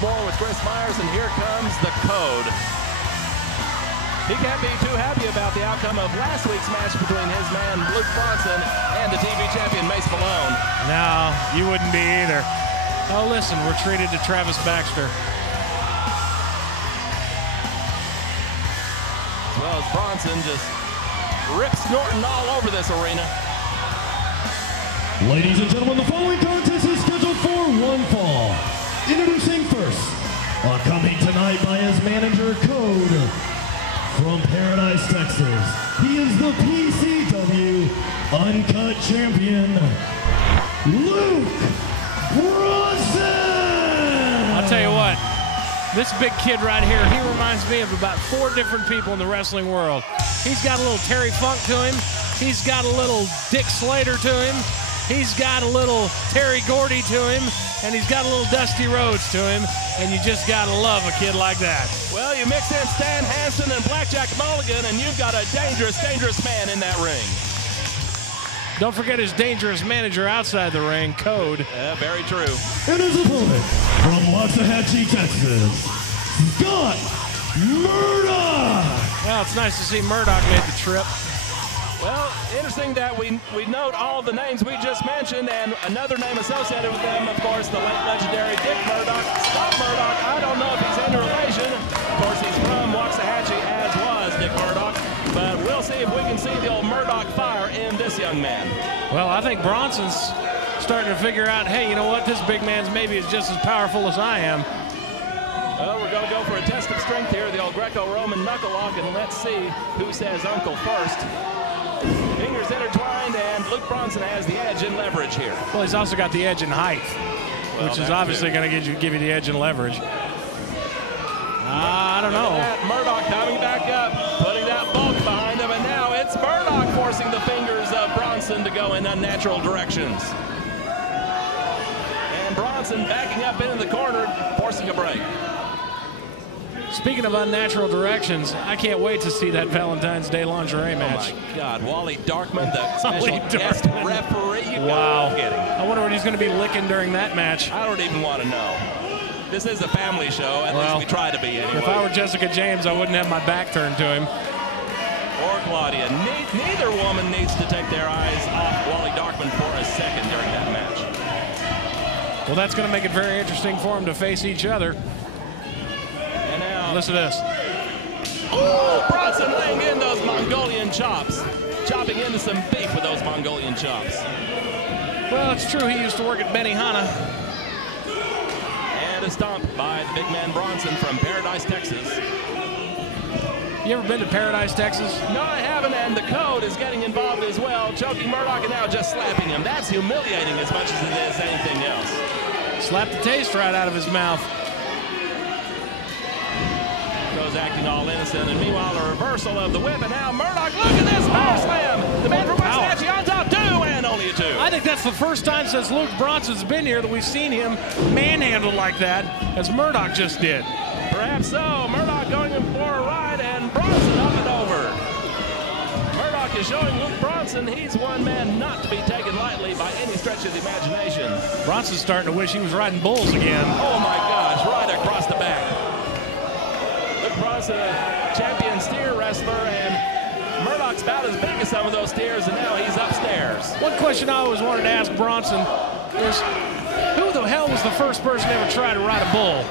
more with Chris Myers, and here comes the Code. He can't be too happy about the outcome of last week's match between his man Luke Bronson and the TV champion Mace Malone. No, you wouldn't be either. Oh, listen, we're treated to Travis Baxter. As well as Bronson just rips Norton all over this arena. Ladies and gentlemen, the following contest is scheduled for one fall. Introducing first, coming tonight by his manager, Code. From Paradise, Texas, he is the PCW Uncut Champion, Luke Bronson! I'll tell you what, this big kid right here, he reminds me of about 4 different people in the wrestling world. He's got a little Terry Funk to him. He's got a little Dick Slater to him. He's got a little Terry Gordy to him. And he's got a little Dusty Rhodes to him. And you just gotta love a kid like that. Well, you mix in Stan Hansen and Blackjack Mulligan, and you've got a dangerous, dangerous man in that ring. Don't forget his dangerous manager outside the ring, Code. Very true. And his opponent, from Waxahachie, Texas, Scott Murdoch! Well, it's nice to see Murdoch made the trip. Well, interesting that we note all the names we just mentioned, and another name associated with them, of course, the late legendary Dick Murdoch. Scott Murdoch, I don't know if he's any relation. Of course, he's from Waxahachie, as was Dick Murdoch. But we'll see if we can see the old Murdoch fire in this young man. Well, I think Bronson's starting to figure out, hey, you know what? This big man's maybe is just as powerful as I am. Well, we're going to go for a test of strength here, the old Greco-Roman knuckle lock, and let's see who says uncle first. Fingers intertwined, and Luke Bronson has the edge in leverage here. Well, he's also got the edge in height, which is obviously going to give you the edge in leverage. I don't know. Murdoch coming back up, putting that bulk behind him, and now it's Murdoch forcing the fingers of Bronson to go in unnatural directions. And Bronson backing up into the corner, forcing a break. Speaking of unnatural directions, I can't wait to see that Valentine's Day lingerie match. Oh my God, Wally Darkman, the special guest referee. Wow. I wonder what he's going to be licking during that match. I don't even want to know. This is a family show, at least we try to be anyway. If I were Jessica James, I wouldn't have my back turned to him. Or Claudia. Neither woman needs to take their eyes off Wally Darkman for a second during that match. Well, that's going to make it very interesting for them to face each other. Listen to this. Oh, Bronson laying in those Mongolian chops. Chopping into some beef with those Mongolian chops. Well, it's true. He used to work at Benihana. And a stomp by the big man Bronson from Paradise, Texas. You ever been to Paradise, Texas? No, I haven't, and the Code is getting involved as well, choking Murdoch and now just slapping him. That's humiliating as much as it is anything else. Slapped the taste right out of his mouth. Acting all innocent, and meanwhile a reversal of the whip, and now Murdoch, look at this power slam! The man from Waxahachie on top, 2 and only a 2. I think that's the first time since Luke Bronson's been here that we've seen him manhandled like that, as Murdoch just did. Perhaps so. Murdoch going in for a ride, and Bronson up and over. Murdoch is showing Luke Bronson he's one man not to be taken lightly by any stretch of the imagination. Bronson's starting to wish he was riding bulls again. Oh my gosh, right across the back. Bronson, a champion steer wrestler, and Murdoch's about as big as some of those steers, and now he's upstairs. One question I always wanted to ask Bronson is, who the hell was the first person to ever try to ride a bull?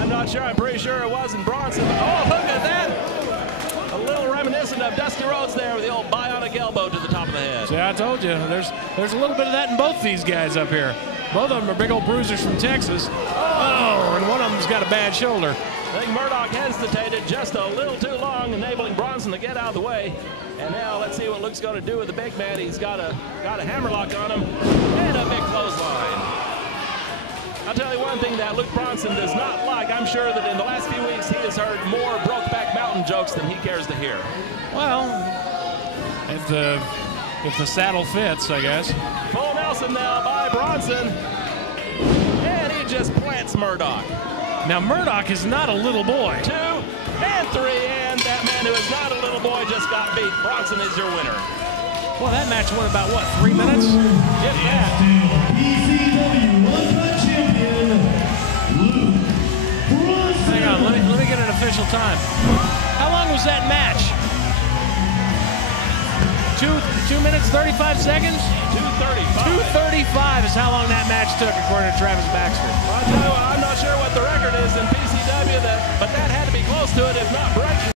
I'm not sure. I'm pretty sure it wasn't Bronson. Oh, look at that! A little reminiscent of Dusty Rhodes there with the old bionic elbow to the top of the head. See, I told you, there's a little bit of that in both these guys up here. Both of them are big old bruisers from Texas. Oh, and one of them's got a bad shoulder. I think Murdoch hesitated just a little too long, enabling Bronson to get out of the way. And now let's see what Luke's going to do with the big man. He's got a hammerlock on him and a big clothesline. I'll tell you one thing that Luke Bronson does not like. I'm sure that in the last few weeks he has heard more Brokeback Mountain jokes than he cares to hear. Well, if the saddle fits, I guess. Full Nelson now by Bronson. And he just plants Murdoch. Now, Murdoch is not a little boy. 2 and 3, and that man who is not a little boy just got beat. Bronson is your winner. Well, that match went about, what, 3 minutes? Get that. PCW Uncut Champion, Luke official time. How long was that match? 2 minutes, 35 seconds? 2:35. 2:35 is how long that match took, according to Travis Baxter. Well, I tell you what, I'm not sure what the record is in PCW, but that had to be close to it, if not breaking.